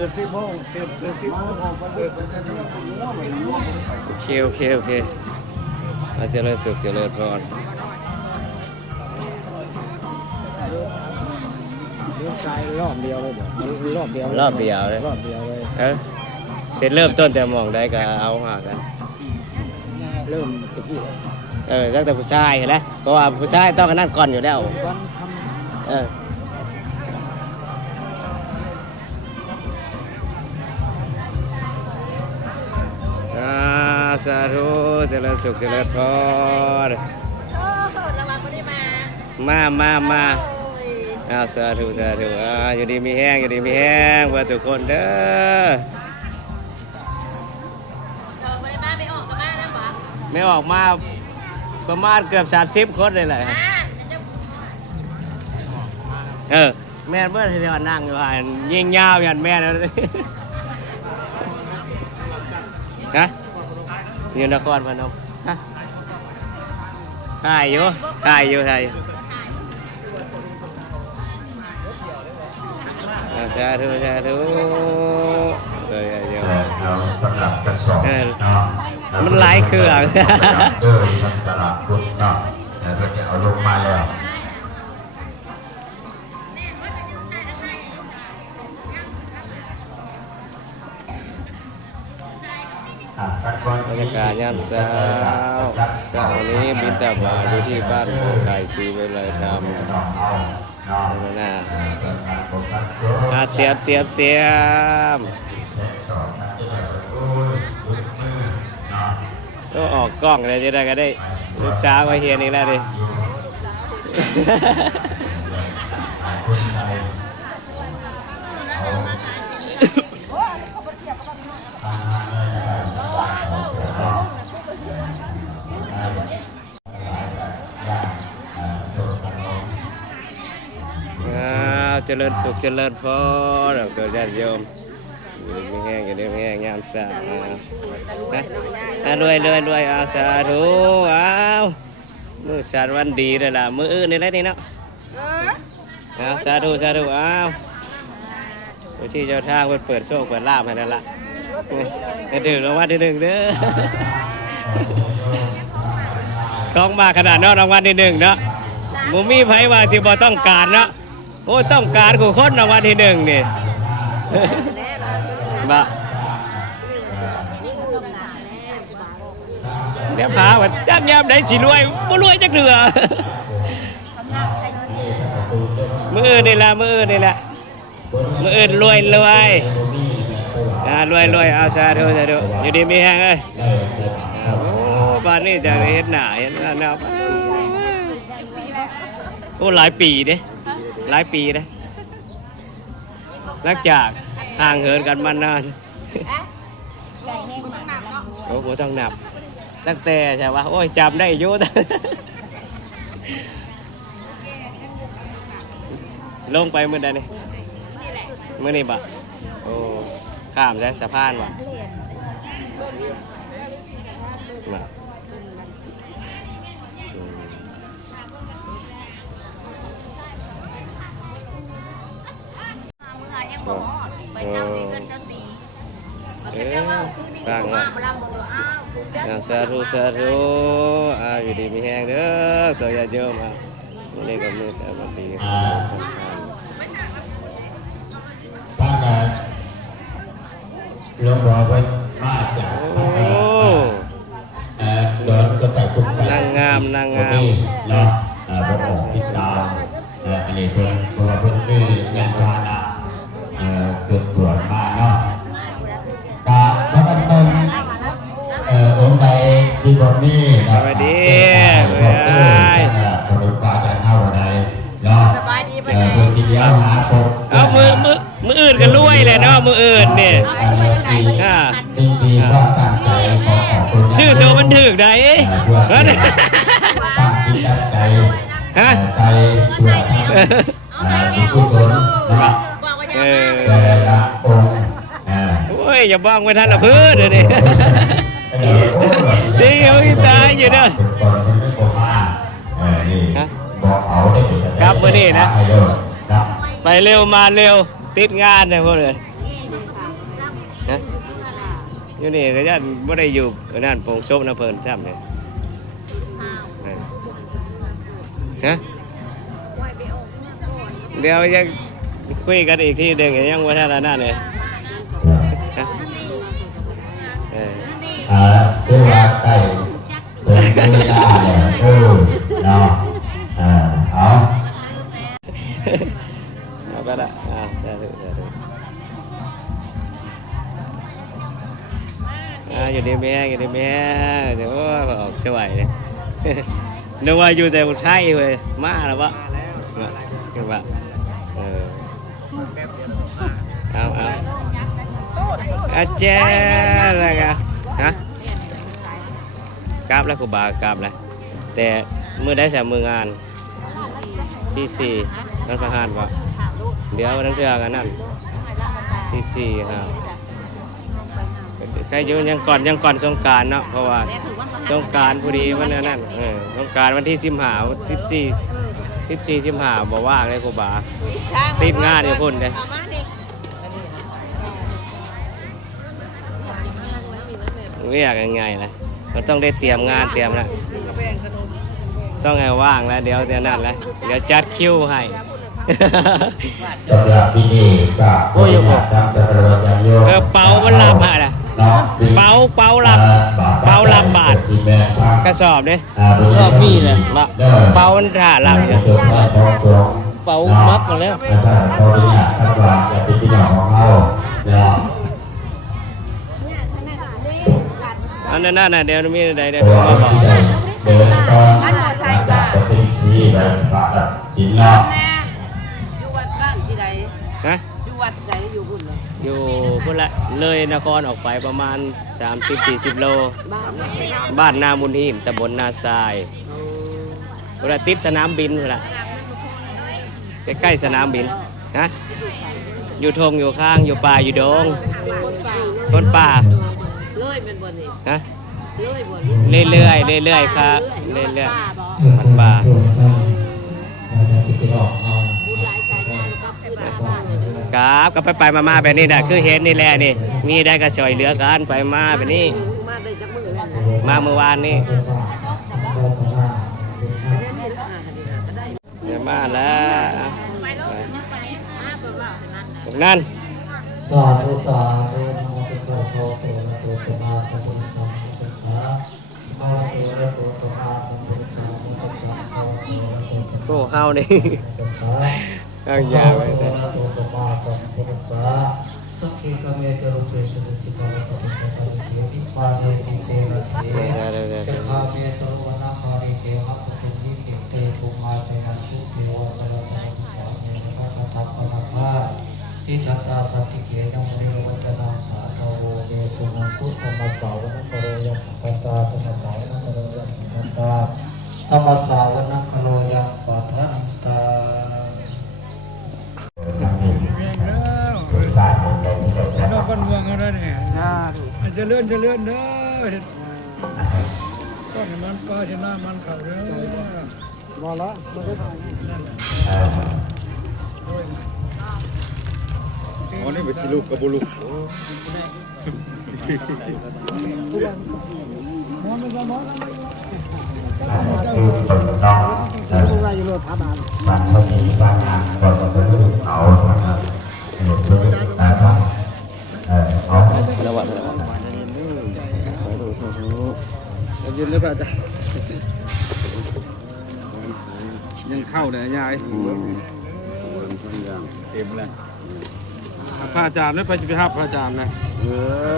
ปิดสิบโมงเปิดเปิดสิบโมงเปิดโอเคโอเคโอเคอาเจริญสุขเจริญพรเลี้ยงไก่รอบเดียวเลยเดี๋ยวรอบเดียวรอบเดียวเลยรอบเดียวเลยเออเสร็จเริ่มต้นแต่หมองได้ก็เอาหากันเริ่มตะกี้เออตั้งแต่ผู้ชายเห็นไหมเพราะว่าผู้ชายต้องกันนั่นก่อนอยู่แล้ววันทเอออ่ สาธุเจริญสุขเจริญพรโอ้ระวังไม่ได้มา มามามาโอ้ยอ่าสาธุสาธุอ่าอยู่ดีมีแห้งอยู่ดีมีแห้งเพื่อทุกคนเด้อเราไม่ได้มาไม่ออกกับมาแล้วปะไม่ออกมาประมาณเกือบ30คนเลยแหละอ่าจะเออแม่นเมื่อที่ว่านั่งอยู่อ่านยิงยาวยันแม่นแล้วฮะ อยู่นครพนมฮะถ่ายอยู่ถ่ายอยู่ถ่ายอยู่อ่าสาธุสาธุเออเดี๋ยวเราสำหรับกระสอบเออเนาะมันหลายเครื่องเด้อมันตลาดพุทธเนาะแล้วก็จะเอาลงมาแล้ว รยากาศยามเช้าเช้านี้บินตาบาตอยู่ที่บ้านโพไข่สีไปเลยทำเนะเอาเนะเตรียมเตรียมเตรียมต้องออกกล้องเลยจะได้ก็ได้ ลูกสาวมาเฮียนอีกแล้วดิ จริญสุขเจริญพรเอาตัวญาติโยมอยู่ดีไม่แห้งอยู่ดีไม่แห้งยามสาอ่านะอ่ารวยรวยรวยอาสาธุอ้าวมือสารวันดีเลยล่ะมืออื่นนี่แหละนี่เนาะเอออ้าวสาธุสาธุอ้าวผู้ที่เจ้าทางเปิดเปิดโซ่เปิดลาบให้นั่นละให้ถึงรางวัลที่หนึ่งเด้อต้องมาขนาดเนาะรางวัลที่หนึ่งเนาะมูมีไผว่าที่บ่ต้องการเนาะโอ้ต้องการกูคนรางวัลที่หนึ่งนี่บ่เดี๋ยวพาว่าจ้ำยามได้สิรวยบ่รวยจักเถื่อมืออื่นนี่แหละมืออื่นนี่แหละมืออื่นรวยรวยอ่ารวยรวยเอาสาธุสาธุอยู่ดีมีแฮงเอ้ยโอ้บ้านนี้จะเห็นหน้าเห็นหน้าโอ้หลายปีเด้ หลายปีเด้หลังจากห่างเหินกันมานานโอ้โหต้องนับ ตั้งแต่ใช่ปะโอ้ยจำได้อยู่ลงไปเมื่อใดนี่เมื่อนี่ปะโอ้ข้ามใช่สะพานปะ สาธุสาธุอ่าอยู่ดีมีแห้งเด้อตัวอยาเยอะมาวันนี้ก็มือสามัคคีป้ากันหลวงพ่อเป็นมาจากโอ้เอ่อเดินก็แต่คุณนางงามนางงาม เนาะาอเอย่างอมาแต่ละองค์อ่าโอ้ยอย่าบ้องไปทันละเพื่อนเดี๋ยวนี้ดีเอาอีตายอยู่เด้อเป็นคนที่ไม่โกมาเออนี่ฮะบอกเอาได้เป็นครับมื้อนี้นะให้เด้อนะ ไปเร็วมาเร็วติดงานเนี่ยพวกเลยอ ฮะอยู่นี่ก็ยันบ่ได้อยู่นั่นโปงซบนะเพิ่นซ้ำเนี่ยเออฮะเดี๋ยวยังคุยกันอีกทีหนึ่งยังว่าท่านนั่นเลยฮะเอออ่าคือว่าใกล้เดินเวลาแล้วเออเนาะ อ่าอยู่ดีแม่อยู่ดีแม่เดี๋ยวว่าออกสวยเลยนึกว่าอยู่แต่อุทัยเว้ยมาแล้วปะคือว่าเออเอาเอาอาเจ้อะไรกันฮะกราบแล้วครูบากราบแล้วแต่เมื่อได้สามมืองานที่สี่นั่นประหารวะเดี๋ยวนั่นเจอกันนั่นที่สี่ครับ ใครอยู่ยังก่อนยังก่อนสงกรารเนาะเพราะว่า สงกรารพอดีวันนั้นเออสงกรารวันที่สิบหาสิบสี่สิบสี่สิบหาบอกว่างเลยครูบา ติดงานอยู่พุ่นเลยเรียกยังไงล่ะมันต้องได้เตรียมงานเตรียมแล้วต้องไงว่างแล้วเดี๋ยวเดี๋ยวนั่นแหละเดี๋ยวจัดคิวให้ สำหรับที่นี่ก็โอ้ยโยมทำกระโดดอ กกระสอบเนี่ยอ่ารอบพี่เลยละเป๋ามันถ่ารับอยู่เป๋าเป๋ามัดมาแล้วอาจารย์เขาได้อยากท่านว่าอย่าเป็นพี่น้องของเราเนาะอันนั้นน่ะเดี๋ยวมีอะไรเดี๋ยวเพราะมาว่าบอกที่ได้เดินตอนหลังจากประเพณีไปพระจินเนา อยู่พุ่นละเลยนครออกไปประมาณ 30-40 โลบ้านบ้านนามุนหิมตำบลนาทรายพุ่นละติดสนามบินพุ่นละใกล้ๆสนามบินนะอยู่ทงอยู่ข้างอยู่ป่าอยู่ดงคนป่าเลยเป็นบ่นี่ฮะเลยบ่เรื่อยเรื่อยครับเรื่อยๆมันป่า ครับก็ไปไปมาๆแบบนี้นะคือเห็นนี่แหละนี่ มีได้ก็ช่วยเหลือกันไปมาแบบนี้ มาได้จักมือแล้วนะมาเมื่อวานนี่เดี๋ยวมาแล้วตรงนั้นสาธุสาธุนะโมตัสสะภะคะวะโตอะระหะโตสัมมาสัมพุทธัสสะนะโมตัสสะภะคะวะโตอะระหะโตสัมมาสัมพุทธัสสะนะโมตัสสะภะคะวะโตอะระหะโตสัมโอ้เฮานี่พุทธัสสะเอาย ปภะแต่คะวะโตอะระหะโตสัมมาสัมผัสสะสักขิกะเมตรุเปสุสิกาลปัสสะปะริเทวิปาเนติเตระเทเดี๋ยวเดี๋ยวเดี๋ยวจักขาเมตรุวนาคาริเทวะปุถุนิติเตภูมาเตนะสุเทวะสระตะสะเนนะภะคะตังปะภาทิทัตตาสัพพิเกยังมุนิวัจนังสาธโวเยสุนังพุธมัสสาวนังกโรยังปัตตาธรรมสาวนังกโรยังปัตตาธรรมสาวนังกโรยังปัตตา จะเลื่อนจะเลื่อนเด้อก็ให้มันป้าชนะมันเขาเด้อมาละมันก็อ๋อนี่เป็นสิลูกกับบุลูกมองไม่มองมองคือคนน้องเอ่ออะไรอยู่รถพาบานบางคนมีบางงานก็จะเป็นลูกเขานะครับเออเพื่อแต่ต้องเออเขาระวังระวัง ยืนเลยป่ะจ๊ะยังเข้าเลยยายเต็มเลยพระอาจารย์ไม่ไปจะไปหาพระอาจารย์นะเอ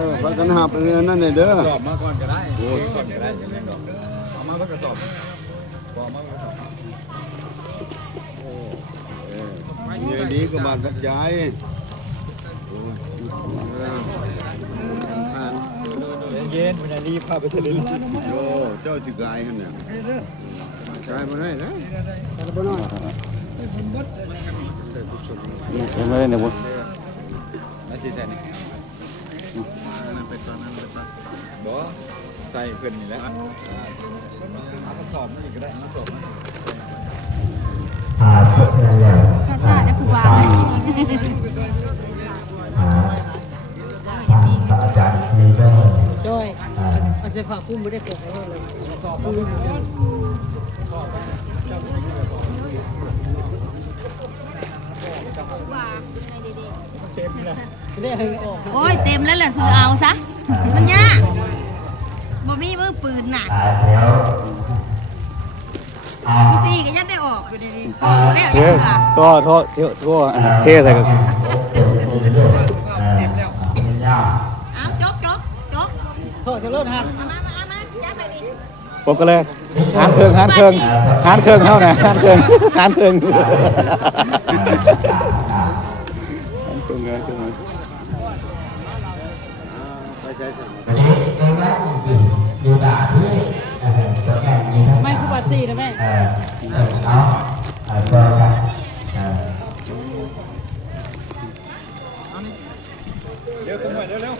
อพระกันหับเรือนั่นเลยเด้อสอบมาก่อนก็ได้โอ้ยก่อนก็ได้เอามาก็กระสอบบอกมาก็กระสอบเงินนี้ก็บาดกระจายเออผ่าน เย็นวันนี้พาไปทะเลโยเจ้าสิกายกันเนี่ยกายมาได้นะบ่น้อยยังไม่ได้เนี่ยบุมาสิใส่นี่บ่ใส่เพื่อนนี่แหละเอากระสอบนี่ก็ได้กระสอบหาเพื่อนใหญ่ซ่าๆนะครูบา เสื้อผ้าคุ้มไม่ได้ปกเลยสอบคุ้มโอ้ยเต็มแล้วแหละซื้อเอาซะ มันยากบ่มีมือปืนน่ะตายแถวอ่าพี่ซี่ก็ยัดได้ออกอยู่ดีๆออกแล้วเฮ้ยัยงเหลือ ก็โทษเทโทษเทใส่กัน เอาจกจกจก โทษจะเลิศฮะเอามามาเอามาเสียไปดิปกกันเลยหานเคืองหานเครื่องหานเคืองเท่าไหร่หานเคืองหานเคืองเครื่องหานเครื่องอยู่ด่าที่เอ่อตัวแก่มีทั้งไม่คู่บาซี่นะแม่เอ่อเอ่อเอาเอ่อตัวกันเอ่อเดี๋ยวตรงไหนเร็ว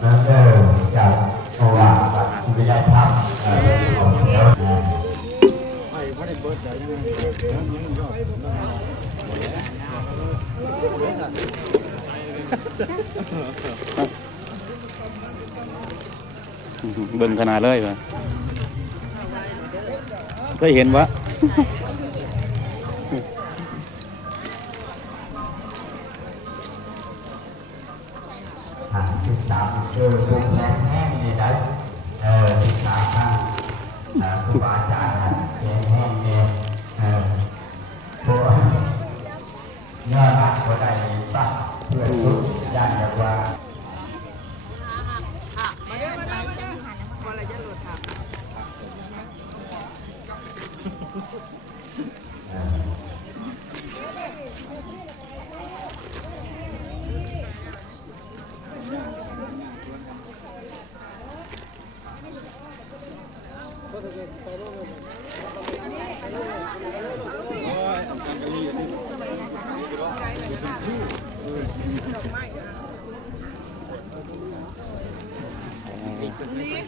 แล้วก็จากตัวบัต รที่ไม่ได้ทำเอ่อของเบิ่งขนาดเลยว่ะเคยเห็นวะ หนักก็ได้ตั้งเพื่อทุกอย่างแบบว่า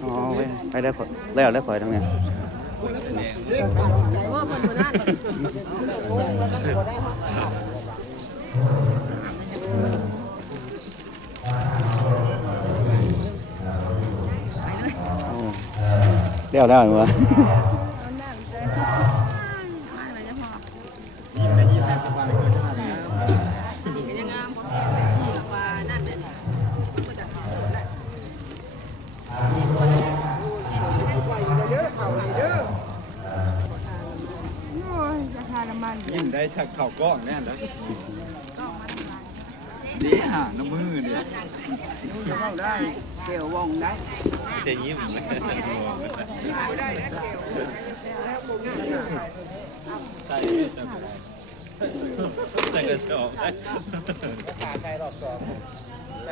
อ๋อไปไปได้ขอแล้วได้ขอยตรงเนี้ยเลี้ยวได้ไหมวะ เข่ากล้องแน่นะดีห่าน้ำมือเนี่ยเข้าได้เกี่ยววงได้จะยิ้มไหมใส่กระสอบได้เออคนที่ใส่อี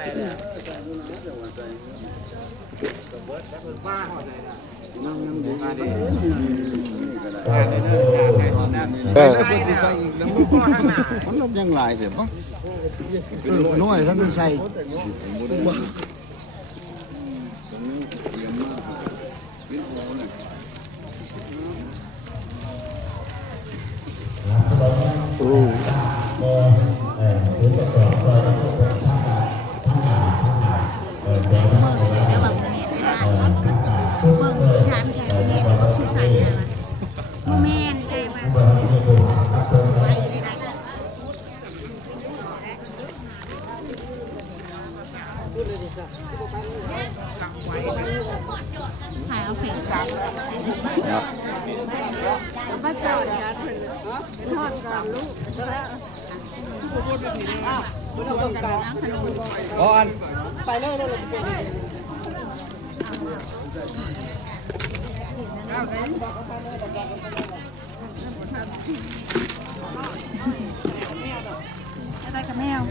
กแล้วมันก็ข้างหน้ามันลมยังหลายเสียปะเป็นลูกน้อยท่านไม่ใส่บ้าอ่อนไปเลยเลยได้กับแมวห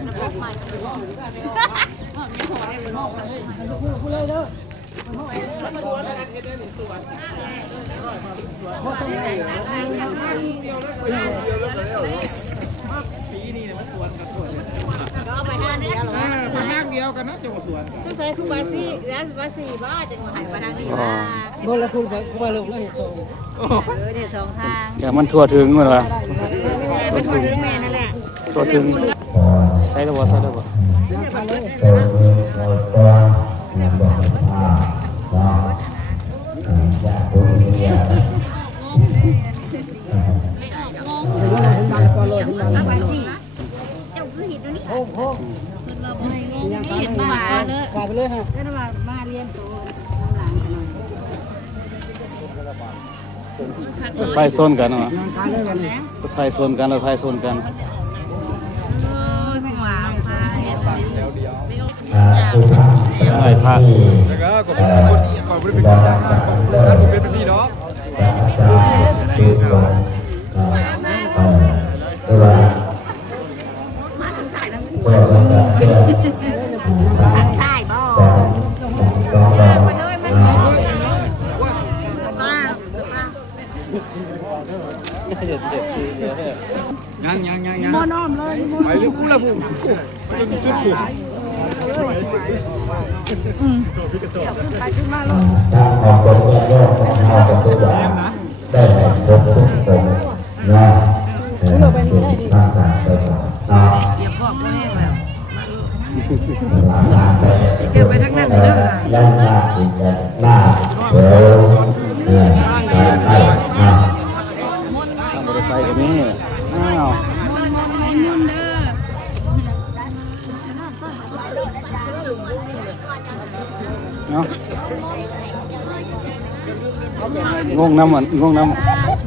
้างเดียวกันนะจังหวัดสวนก็ใส่คู่บาซี่แล้วบาซี่บ้าจังหวะหายไปทางนี้ว่าโดนละคุณไปคุณไปลงแล้วเห็นส่งเออเดี๋ยวสองทางอย่ามันทั่วถึงมันวะเป็นคนถึงแม่นั่นแหละทั่วถึงใส่ระบบใส่ระบบ ไปเลยฮะแล้วมามาเรียนตัวน้ำหลังกันหน่อยไปโซนกันเนาะไปโซนกันเราไปโซนกันเออพี่หวานพาเรียนตัวอ่าผู้ทำไอ้พระที่แล้วก็ก็เป็นคนก่อนไม่ได้เป็นคนจ้างนะถ้าผมเป็นพี่น้องพระ ยังยังยังยังน้อมเลยไปเรื่องกูละผมไปเรื่องสุดผมทางออกกฎเนี่ยโยกของเราเป็นตัวอย่างได้ให้ครบทุกคนเนาะเออเป็นทางการเงินเนาะเดี๋ยวบอกไม่ให้แล้วเดี๋ยวไปทั้งนั้นเลยย่านหน้าอีกหน้าเดี๋ยวางมอเตอร์ไซค์ก็มีอ้าวเนาะงงน้ำมันงงน้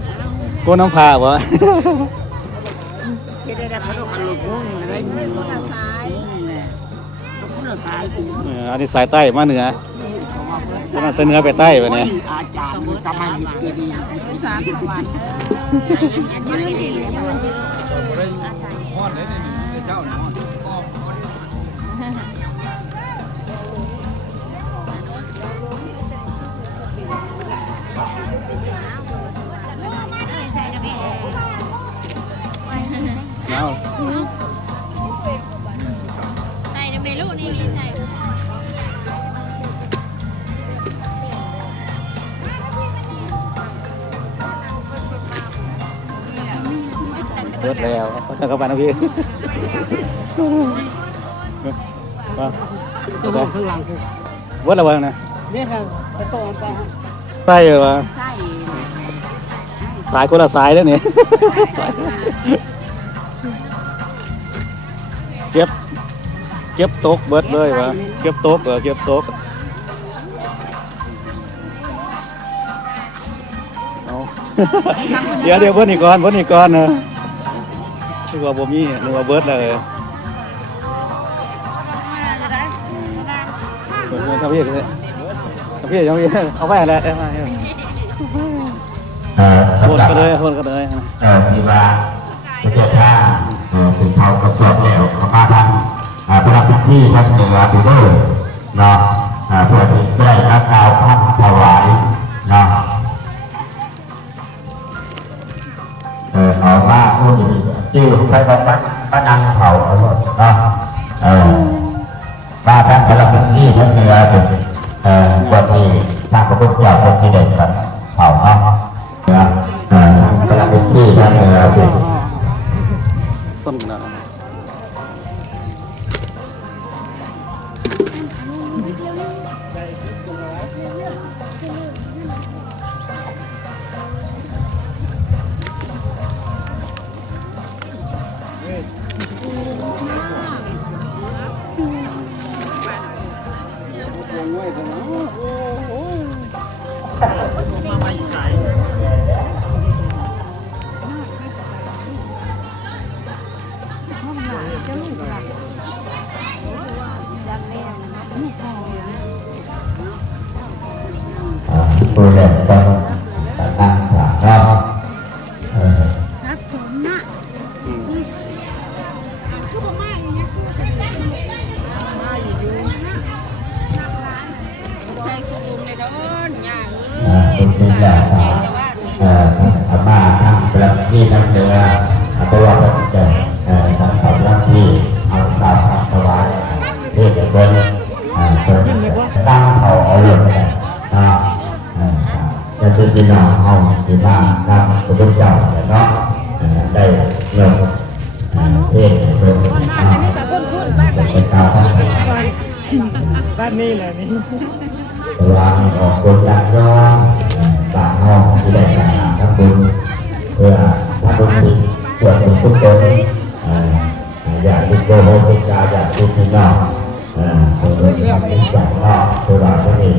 ำโกน้ำพาวะจะได้รับขนมอร่อยกุ้งอะไรกุ้งละสายกุ้งละสายกุ้งเอออันนี้สายใต้มาเหนืออันนั้นสายเหนือไปใต้ไปเนี่ย สมัยดีดีสามสวรรค์เออดีดีฮอนเลยนี่เจ้าฮ้อนเอ เบิดแล้วเขาจะเข้าไปนะพี่มาตัวมองข้างหลังคือเบิดแล้ววะนะเนี่ยครับไปโตไปใต้เหรอวะใส่สายคนละสายแล้วเนี่ยสายเก็บเก็บโต๊ะเบิดเลยวะเก็บโต๊ะเออเก็บโต๊ะเอาเดี๋ยวเดี๋ยวเพิ่นอีกก่อนเพิ่นอีกก่อนนะ นึกว่าบ่มีนึกว่าเบิร์ดเลยเพิ่นเพิ่นทำพี่เลยทำเพี่ทำพี่เอาไปอะไรเอาไปเอ่อโคนกันเลยคนกันเลยที่ว่าประเทศท่าเอ่อถึงเขากระสอบแล้วเขามาทำอ่าประพิธีทางเหนือไปด้ ใครบ้างป้านังเผาเอาหมดเนาะเออว่าท่านประพิธีทานเหนือเป็น แหละนี่วางออกคนยักย้อนตางห้องที่ได้การทั้งบุญเพื่อถ้าบุญติส่วนบุญทุกคนเอ่ออยากติโกโหติกาอยากติพี่น้องเออคนที่ทำเป็นจากนอกตัวเราตัวเอง